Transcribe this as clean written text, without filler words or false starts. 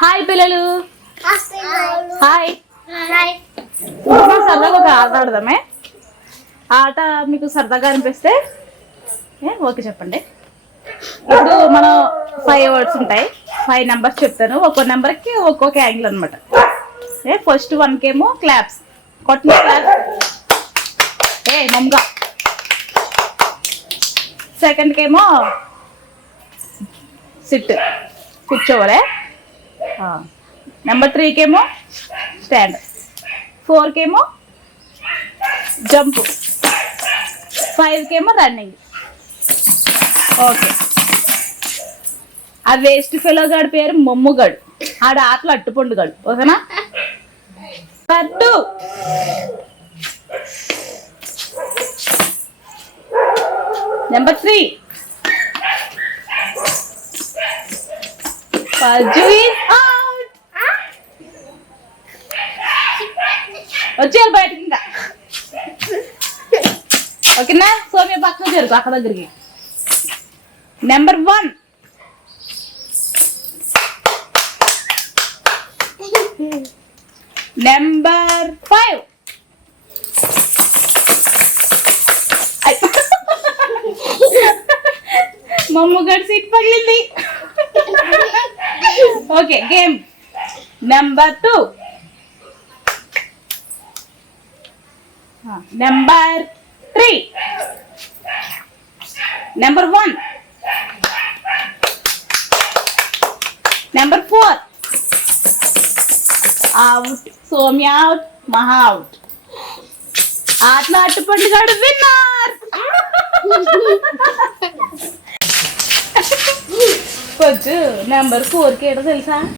హాయ్ పిల్లలు. హాయ్. సరదాగా ఒక ఆట ఆడదామే. ఆట మీకు సరదాగా అనిపిస్తే ఓకే చెప్పండి. ఇప్పుడు మనం 5 వర్డ్స్ ఉంటాయి, 5 నెంబర్స్ చెప్తాను. ఒక్కో నెంబర్కి ఒక్కొక్క యాంగిల్ అనమాట. ఫస్ట్ 1 కేమో క్లాప్స్ కొట్టిన క్లాప్స్ మమ్గా. సెకండ్ కేమో సిట్ కూర్చోవాలి. నెంబర్ 3 కేమో స్టాండ్. 4 కేమో జంప్. 5 కేమో రన్నింగ్. ఓకే. ఆ వేస్ట్ ఫెలో గాడి పేరు మొమ్ముగాడు. ఆడ ఆటలు అట్టుపండుగాడు. ఓకేనా? పట్టు. Number 3 Paju is out. వచ్చేయాలి బయటకి. ఇంకా ఓకేనా? సోమ్య పక్కన జరుగు, అక్క దగ్గరికి. నెంబర్ 1 నెంబర్ 5 మమ్మగారి సీట్ పగిలింది. Okay, game. నెంబర్ 2 నెంబర్ 3 నెంబర్ 1 నెంబర్ 4 అవుట్. సోమ్య అవుట్, మహా అవుట్. ఆటలో అట్టుపండుగాడు విన్నర్. కొంచెం నెంబర్ 4కి ఏటో తెలుసా?